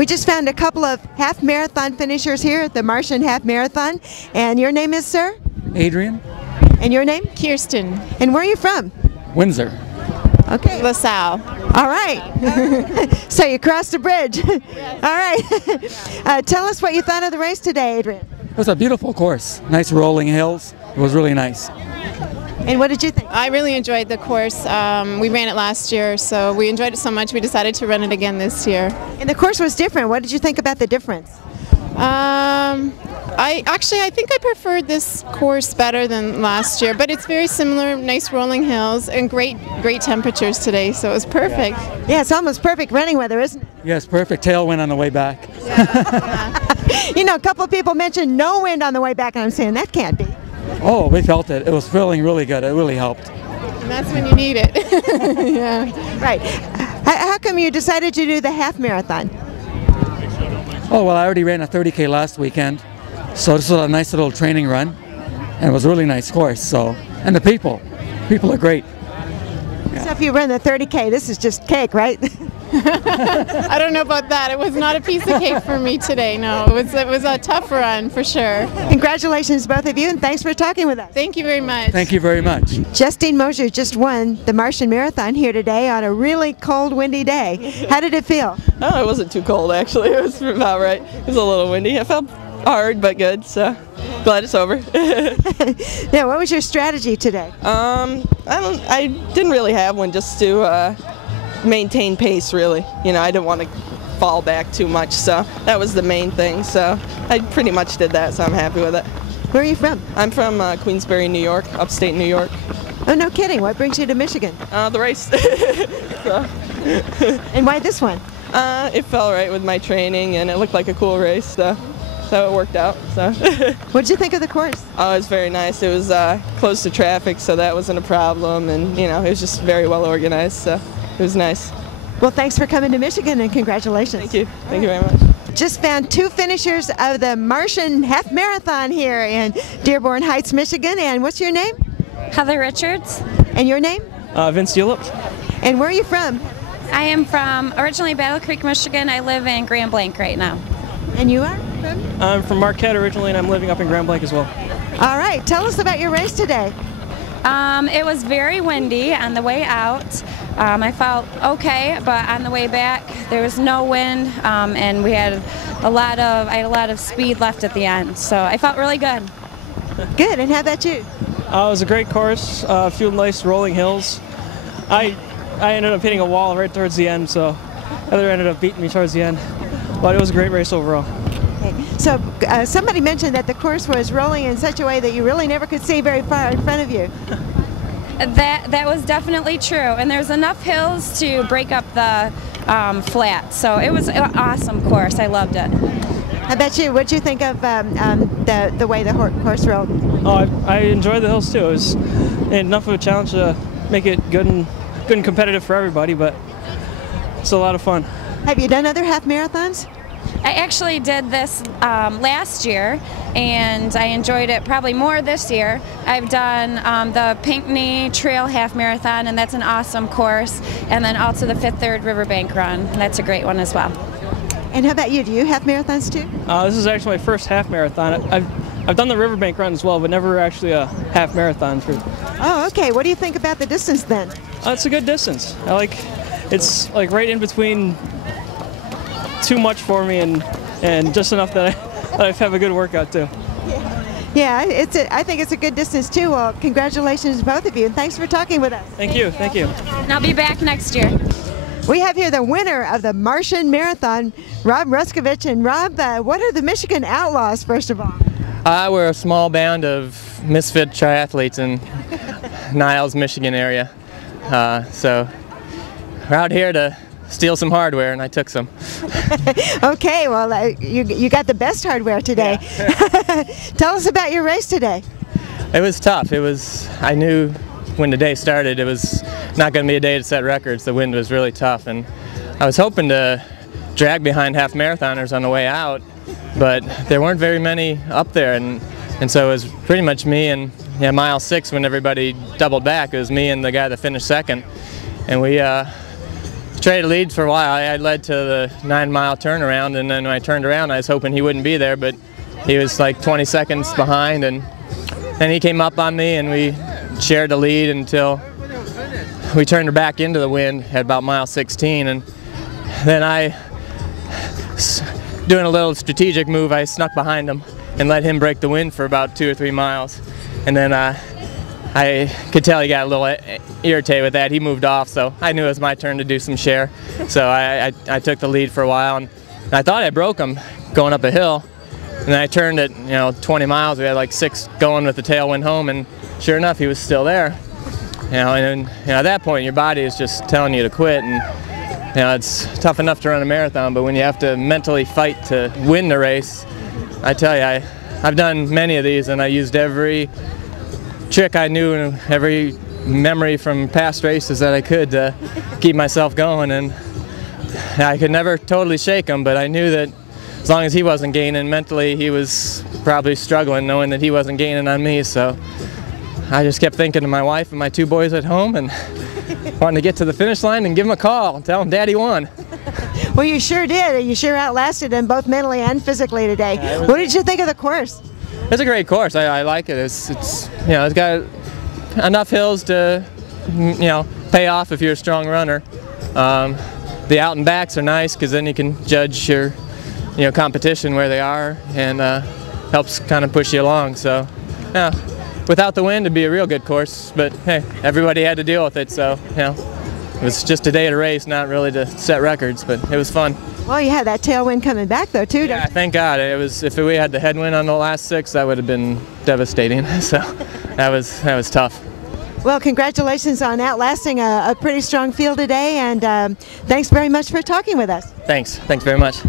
We just found a couple of half marathon finishers here at the Martian Half Marathon. And your name is, sir? Adrian. And your name? Kirsten. And where are you from? Windsor. Okay. LaSalle. All right. So you crossed the bridge. All right. Tell us what you thought of the race today, Adrian. It was a beautiful course. Nice rolling hills. It was really nice. And what did you think? I really enjoyed the course. We ran it last year, so we enjoyed it so much we decided to run it again this year. And the course was different. What did you think about the difference? I think I preferred this course better than last year, but it's very similar, nice rolling hills and great temperatures today, so it was perfect. Yeah, it's almost perfect running weather, isn't it? Yes, perfect tailwind on the way back. You know, a couple of people mentioned no wind on the way back, and I'm saying that can't be. Oh, we felt it. It was feeling really good. It really helped. And that's when you need it. Yeah. Right. How come you decided to do the half marathon? Oh, well, I already ran a 30K last weekend, so this was a nice little training run, and it was a really nice course. So, and the people are great. Yeah. So if you run the 30K, this is just cake, right? I don't know about that. It was not a piece of cake for me today. No, it was a tough run for sure. Congratulations, both of you, and thanks for talking with us. Thank you very much. Thank you very much. Justine Mosier just won the Martian Marathon here today on a really cold, windy day. How did it feel? Oh, it wasn't too cold actually. It was about right. It was a little windy. I felt hard but good, so glad it's over. Yeah, what was your strategy today? I didn't really have one, just to maintain pace really. You know, I didn't want to fall back too much, so that was the main thing. So I pretty much did that, so I'm happy with it. Where are you from? I'm from Queensbury, New York, upstate New York. Oh, no kidding. What brings you to Michigan? The race. So. And why this one? It fell right with my training, and it looked like a cool race, so it worked out. So. What did you think of the course? Oh, it was very nice. It was close to traffic, so that wasn't a problem, and you know, it was just very well organized, so it was nice. Well, thanks for coming to Michigan, and congratulations. Thank you. Thank you very much. Just found two finishers of the Martian Half Marathon here in Dearborn Heights, Michigan. And what's your name? Heather Richards. And your name? Vince Ulip. And where are you from? I am from originally Battle Creek, Michigan. I live in Grand Blanc right now. And you are from? I'm from Marquette originally, and I'm living up in Grand Blanc as well. All right. Tell us about your race today. It was very windy on the way out. I felt okay, but on the way back there was no wind, and I had a lot of speed left at the end, so I felt really good. Good. And how about you? It was a great course, a few nice rolling hills. I ended up hitting a wall right towards the end, so Heather ended up beating me towards the end, but it was a great race overall. Okay. So somebody mentioned that the course was rolling in such a way that you really never could see very far in front of you. That was definitely true, and there's enough hills to break up the flat, so it was an awesome course. I loved it. How about you? What did you think of the way the course rolled? Oh, I enjoyed the hills too. It was enough of a challenge to make it good and competitive for everybody, but it's a lot of fun. Have you done other half marathons? I actually did this last year, and I enjoyed it probably more this year. I've done the Pinckney Trail Half Marathon, and that's an awesome course, and then also the Fifth Third Riverbank Run. That's a great one as well. And how about you? Do you have marathons too? This is actually my first half marathon. I've done the Riverbank Run as well, but never actually a half marathon. Oh, okay. What do you think about the distance then? It's a good distance. It's like right in between too much for me and just enough that I have a good workout too. Yeah, I think it's a good distance too. Well, congratulations to both of you, and thanks for talking with us. Thank you. And I'll be back next year. We have here the winner of the Martian Marathon, Rob Ruskovich. And Rob, what are the Michigan Outlaws, first of all? We're a small band of misfit triathletes in Niles, Michigan area. So we're out here to steal some hardware, and I took some. Okay, well, you got the best hardware today. Yeah. Tell us about your race today. It was tough. I knew when the day started it was not going to be a day to set records. The wind was really tough, and I was hoping to drag behind half marathoners on the way out, but there weren't very many up there, and so it was pretty much me and mile 6 when everybody doubled back. It was me and the guy that finished second, and we traded leads for a while. I led to the 9-mile turnaround, and then when I turned around I was hoping he wouldn't be there, but he was like 20 seconds behind, and then he came up on me and we shared the lead until we turned back into the wind at about mile 16, and then doing a little strategic move, I snuck behind him and let him break the wind for about 2 or 3 miles, and then I could tell he got a little irritated with that. He moved off, so I knew it was my turn to do some share. So I took the lead for a while, and I thought I broke him going up a hill. And then I turned at 20 miles. We had like 6 going with the tailwind home, and sure enough, he was still there. And at that point, your body is just telling you to quit. And it's tough enough to run a marathon, but when you have to mentally fight to win the race, I tell you, I've done many of these, and I used every trick I knew and every memory from past races that I could to keep myself going, and I could never totally shake him, but I knew that as long as he wasn't gaining, mentally he was probably struggling knowing that he wasn't gaining on me. So I just kept thinking to my wife and my 2 boys at home and wanting to get to the finish line and give him a call and tell him Daddy won. Well, you sure did. You sure outlasted him both mentally and physically today. What did you think of the course? It's a great course. I like it. It's got enough hills to pay off if you're a strong runner. The out and backs are nice because then you can judge your competition where they are, and helps kind of push you along. So yeah, without the wind it'd be a real good course, but hey, everybody had to deal with it, so it was just a day to race, not really to set records, but it was fun. Well, you had that tailwind coming back though too. Yeah, thank God. It was, if we had the headwind on the last 6, that would have been devastating. So that was tough. Well, congratulations on outlasting a pretty strong field today, and thanks very much for talking with us. Thanks very much.